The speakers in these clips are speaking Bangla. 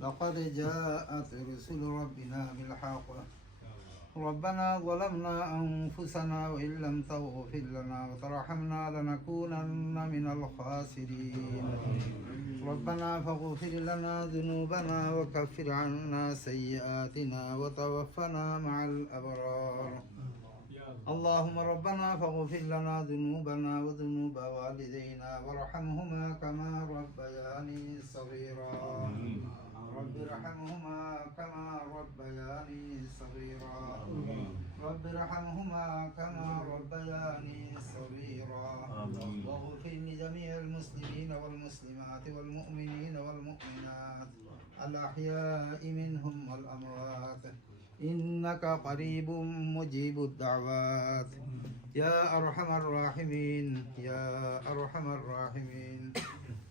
لقد جاءت رسل ربنا بالحق ربنا ظلمنا أنفسنا وإن لم تغفر لنا وترحمنا لنكونن من الخاسرين ربنا فاغفر لنا ذنوبنا وكفر عنا سيئاتنا وتوفنا مع الأبرار اللهم ربنا فاغفر لنا ذنوبنا وذنوب والدينا وارحمهما كما ربياني صغيرا رب ارحمهما كما ربياني صغيرا رب ارحمهما كما ربياني صغيرا واغفر لجميع المسلمين والمسلمات والمؤمنين والمؤمنات الأحياء منهم والأموات إنك قريب مجيب الدعوات يا أرحم الراحمين يا أرحم الراحمين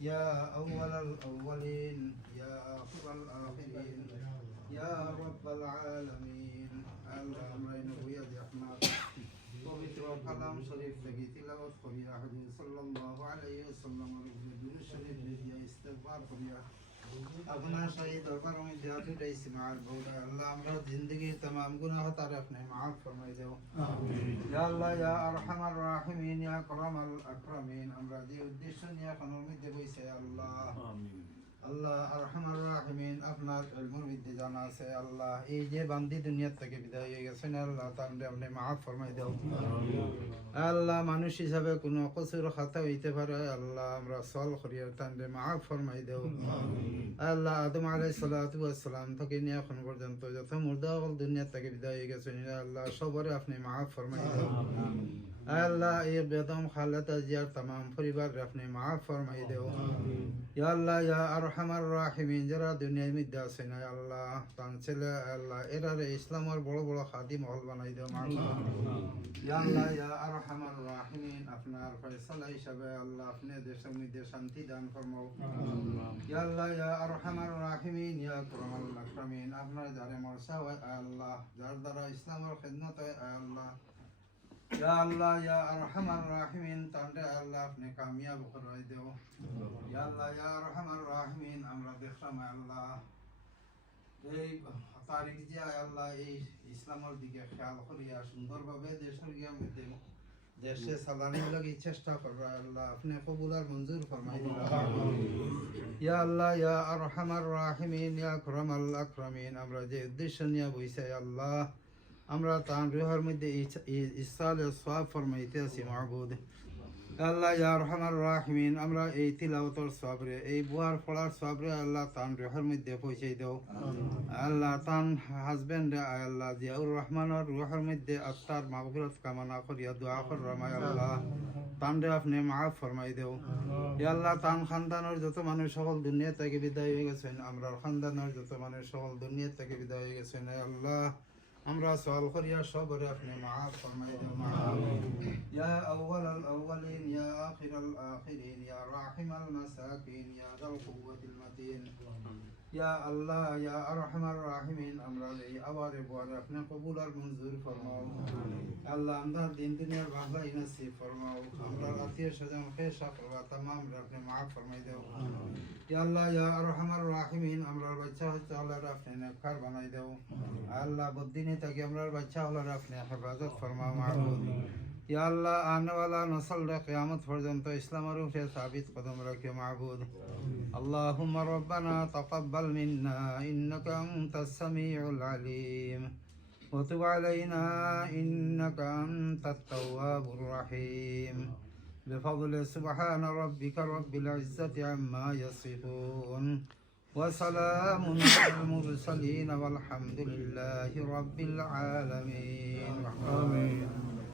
يا أول الأولين يا آخر الآخرين يا رب العالمين اللهم ويا رحمة পবিত্র কালাম শরীফ থেকে তিলাওয়াত করিয়া হুজুর সাল্লাল্লাহু আলাইহি ওয়াসাল্লাম দুরূদ শরীফ দিয়ে ইস্তেগফার করিয়া আপনার শাহী দরবার में जाते रहे इस्तेमाल बोला अल्लाह हमरा जिंदगी तमाम गुनाह तारे अपने माफ फरमाई दो या अल्लाह या अरहमर राहिमीन या करमल अकरमीन हमरा जे उद्देश्य নিয়ে খানোর মধ্যে বইছে আল্লাহ আমিন আল্লাহ আরহামার রাহিমিন আপনার ইলমের মধ্যে জানা আছে আল্লাহ এই যে বান্দি দুনিয়া থেকে বিদায় হয়ে গেছেন আল্লাহ তাআলা আপনি maaf ফরমাই দাও আল্লাহ মানুষ হিসাবে কোনো কসুর খাতা হইতে পারে আল্লাহ আমরা সওয়াল করি তাআলা maaf ফরমাই দাও আল্লাহ আদম আলাইহিস সালাতু ওয়াস সালাম থেকে নিয়ে এখন পর্যন্ত যত মুর্দা দুনিয়া থেকে বিদায় হয়ে গেছেন আল্লাহ সবরে আপনি maaf ফরমাই দাও আল্লাহ এই বেদম খালাতা জিয়ার तमाम পরিবার আপনি maaf ফরমাই দাও ইয়া আল্লাহ ইয়া আরহামার রাহিমিন যারা দুনিয়ার মধ্যে আছেন আল্লাহ তান ছেলে আল্লাহ এরারে ইসলামের বড় বড় খাদিম হল বানাই দাও ইয়া আল্লাহ ইয়া আরহামার রাহিমিন আপনার ফয়সালা হিসাবে আল্লাহ আপনি দেশের মধ্যে শান্তি দান ফরমাও ইয়া আল্লাহ ইয়া আরহামার রাহিমিন ইয়া আকরামাল আকরামিন আপনার যারে মরসা হয় আল্লাহ যার দ্বারা ইসলামের খিদমত হয় আল্লাহ या अल्लाह या अरहमर राहिमीन तांडे अल्लाह अपने कामयाब करवाई दो या अल्लाह या अरहमर राहिमीन আমরা দেখলাম আল্লাহ এই তারিখ যে আল্লাহ এই ইসলামের দিকে খেয়াল করিয়া সুন্দরভাবে দেশের গিয়া মধ্যে দেশে সালানির লাগি চেষ্টা করবা আল্লাহ আপনি কবুল আর মঞ্জুর ফরমাই দিন ইয়া আল্লাহ ইয়া আরহামার রাহিমিন ইয়া আকরামাল আকরামিন আমরা যে উদ্দেশ্য নিয়ে বইছে আল্লাহ আমরা তার রুহের মধ্যে ইসালে সওয়াব ফরমাইতে আছি মাবুদ আল্লাহ ইয়া আরহামার রাহিমিন আমরা এই তিলাওয়াতের সওয়াবরে এই বুয়ার ফলার সওয়াবরে আল্লাহ তার রুহের মধ্যে পৌঁছে দাও আল্লাহ তার হাজবেন্ড আল্লাহ জিয়াউর রহমানের রুহের মধ্যে আত্মার মাগফিরাত কামনা করিয়া দোয়া কররামাই আল্লাহ তানরে আপনি maaf ফরমাই দাও ইয়া আল্লাহ তান খানদানের যত মানুষ সকল দুনিয়া থেকে বিদায় হয়ে গেছেন আমরা খানদানের যত মানুষ সকল দুনিয়া থেকে বিদায় হয়ে গেছেন আল্লাহ আমরা সওয়াল করিয়া সবরে আপনি maaf ফরমাই দাও ইয়া আউয়ালাল আউয়ালিন ইয়া আখিরাল আখিরিন ইয়া রাহিমাল মাসাকিন ইয়া যাল কুওয়াতিল মাতিন ইয়া আল্লাহ ইয়া আরহামার রাহিমিন আমরা এই আওয়ারে বুয়ারে আপনি কবুল আর মঞ্জুর ফরমাও আল্লাহ আমরা দিন দুনিয়ার ভালাই নসিব ফরমাও আমরা আত্মীয় স্বজন খেশা করবা तमाम আপনি maaf ফরমাই দাও ইয়া আল্লাহ ইয়া আরহামার রাহিমিন আমরা বাচ্চা হচ্ছে আল্লাহ আপনি নেককার বানাই দাও আল্লাহ বদিনে তাকে আমরা বাচ্চা হলার আপনি হেফাজত ফরমাও মাবুদ ইয়া আল্লাহ আনে ওয়ালা নসল রে কিয়ামত পর্যন্ত ইসলামের উপরে সাবিত কদম রাখে মাবুদ اللهم ربنا تقبل منا إنك أنت السميع العليم وتب علينا إنك أنت التواب الرحيم بفضل سبحان ربك رب العزة عما يصفون وسلام على المرسلين والحمد لله رب العالمين آمين